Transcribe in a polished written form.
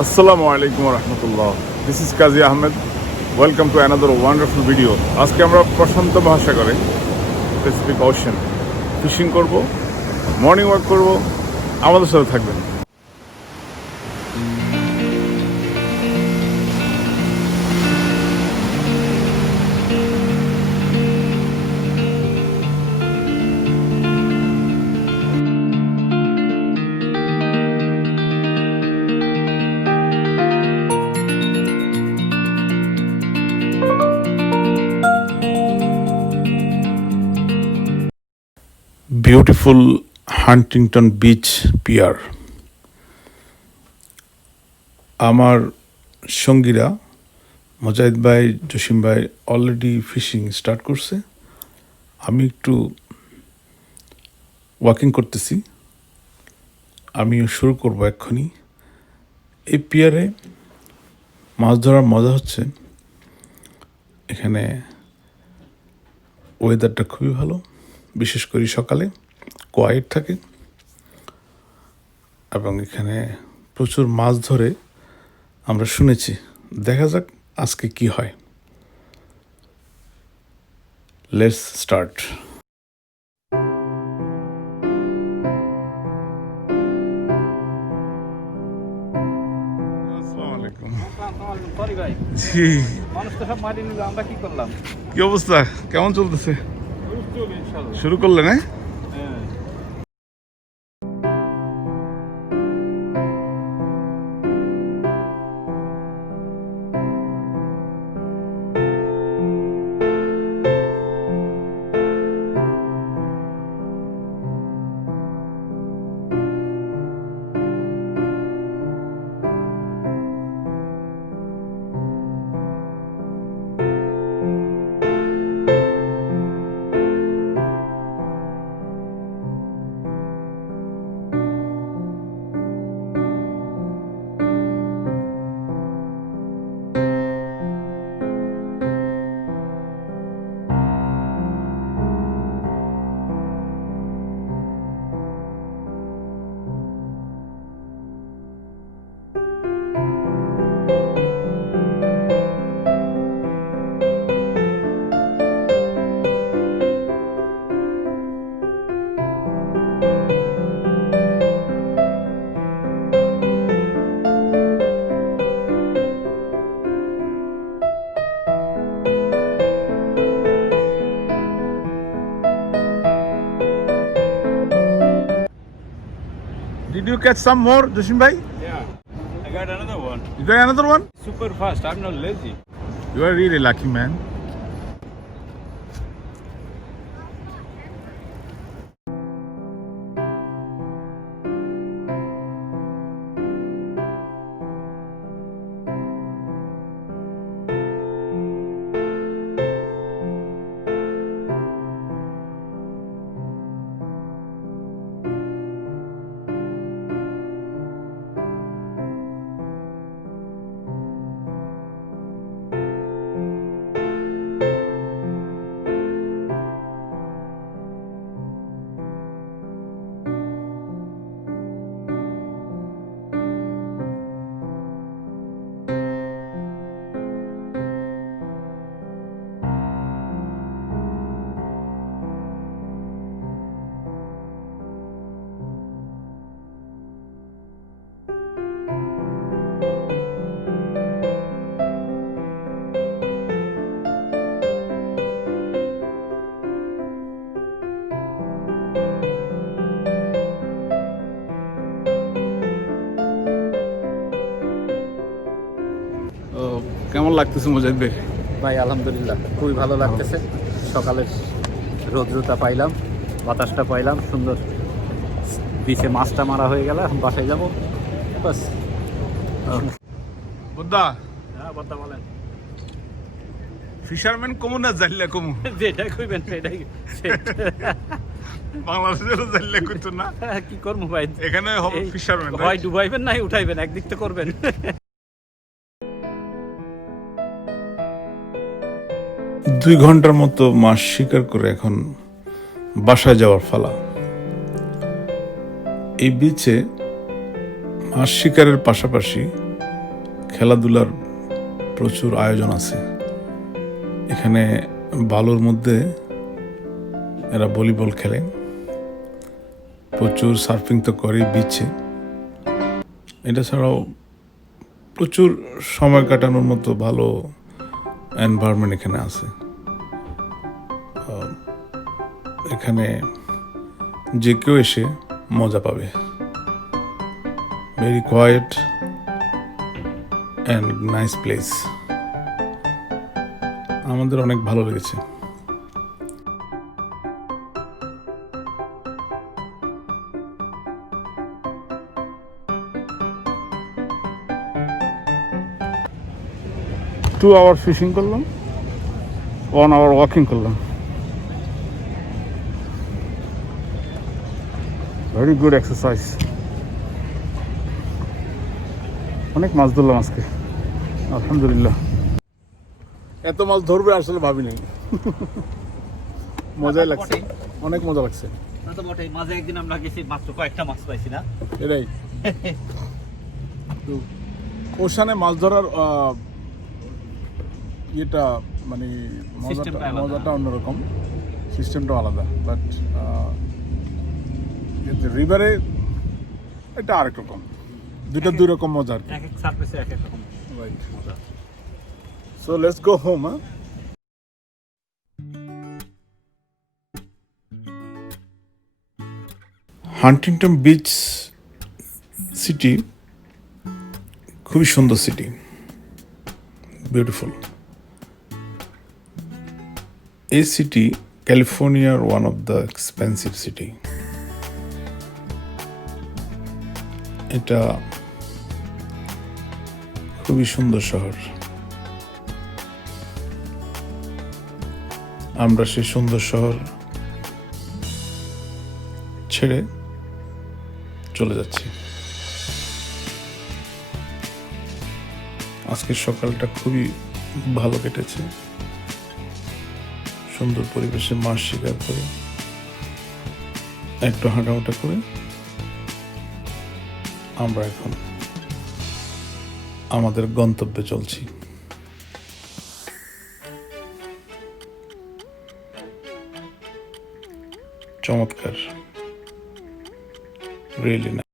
Assalamu alaikum wa rahmatullah. This is Qazi Ahmed. Welcome to another wonderful video. আজকে আমরা প্রশান্ত মহাসাগরে Pacific Ocean fishing করব, morning walk করব। আমাদের সাথে থাকবেন। Beautiful Huntington beach pier. আমার সঙ্গীরা মোজাহিদ ভাই, জসিম ভাই অলরেডি ফিশিং স্টার্ট করছে। আমি একটু ওয়াকিং করতেছি, আমিও শুরু করব এক্ষুনি। এই পিয়ারে মাছ ধরার মজা হচ্ছে, এখানে ওয়েদারটা খুবই ভালো, বিশেষ করে সকালে কোয়াইট থাকে এবং এখানে প্রচুর মাছ ধরে আমরা শুনেছি। দেখা যাক আজকে কি হয়। Let's start. কি অবস্থা, কেমন চলতেছে? শুরু করলেন? হ্যাঁ, Did you catch some more, Joshin bhai? Yeah, I got another one. You got another one? Super fast. I'm not lazy. You are really lucky, man. কেমন লাগতেছে মোজাহিদ ভাই? ভাই আলহামদুলিল্লাহ খুবই ভালো লাগতেছে। সকালের রৌদ্রতা পাইলাম, বাতাসটা পাইলাম, সুন্দর বিচে মাছটা মারা হয়ে গেল। এখন বাসায় যাবো বাস। বুদ্ধা, হ্যাঁ বদ্দা বলেন। ফিশারম্যান কমু না জাইলা কমু? যেটা কইবেন সেটাই। বাংলাদেশের জাইলা কইতো না, কি করবো ভাই, এখানে হবে ফিশারম্যান। হয় ডুবাইবেন নাই উঠাইবেন, একদিক তো করবেন। 2 ঘন্টার মতো মাছ শিকার করে এখন বাসায় যাওয়ার ফালা। এই বিচে মাছ শিকারের পাশাপাশি খেলাধুলার প্রচুর আয়োজন আছে। এখানে বালুর মধ্যে এরা ভলিবল খেলে, প্রচুর সার্ফিং তো করে বিচে। এটা ছাড়াও প্রচুর সময় কাটানোর মতো ভালো এনভায়রনমেন্ট এখানে আছে। এখানে যে কেউ এসে মজা পাবে। Very quiet and nice place. আমাদের অনেক ভালো লেগেছে। টু আওয়ার ফিশিং করলাম, 1 hour ওয়াকিং করলাম। Very good exercise. অনেক মাছ ধরলাম আজকে, আলহামদুলিল্লাহ। এত মাছ ধরবে আসলে ভাবি নাই। মজাই লাগছে, অনেক মজা লাগছে। না তো বটে, মাঝে একদিন আমরা গেছি মাত্র কয়েকটা মাছ পাইছি না। এটাই ওশানে মাছ ধরার ইয়েটা মানে মজাটা অন্যরকম, সিস্টেমটা আলাদা। বাট রিভারে এটা আরেক রকম, দুইটা দুই রকম মজা আর কি। এক এক সারফেসে এক এক রকম মজা। So let's go home. Huntington beach city খুবই সুন্দর সিটি, বিউটিফুল। এই সিটি ক্যালিফোর্নিয়ার one of the expensive city. এটা খুবই সুন্দর শহর। আমরা সেই সুন্দর শহর ছেড়ে চলে যাচ্ছি। আজকের সকালটা খুবই ভালো কেটেছে, সুন্দর পরিবেশে মাছ শিকার করে একটু হাঁটাহাঁটা করে আমরা এখন আমাদের গন্তব্যে চলছি। চমৎকার, রিয়েলি না।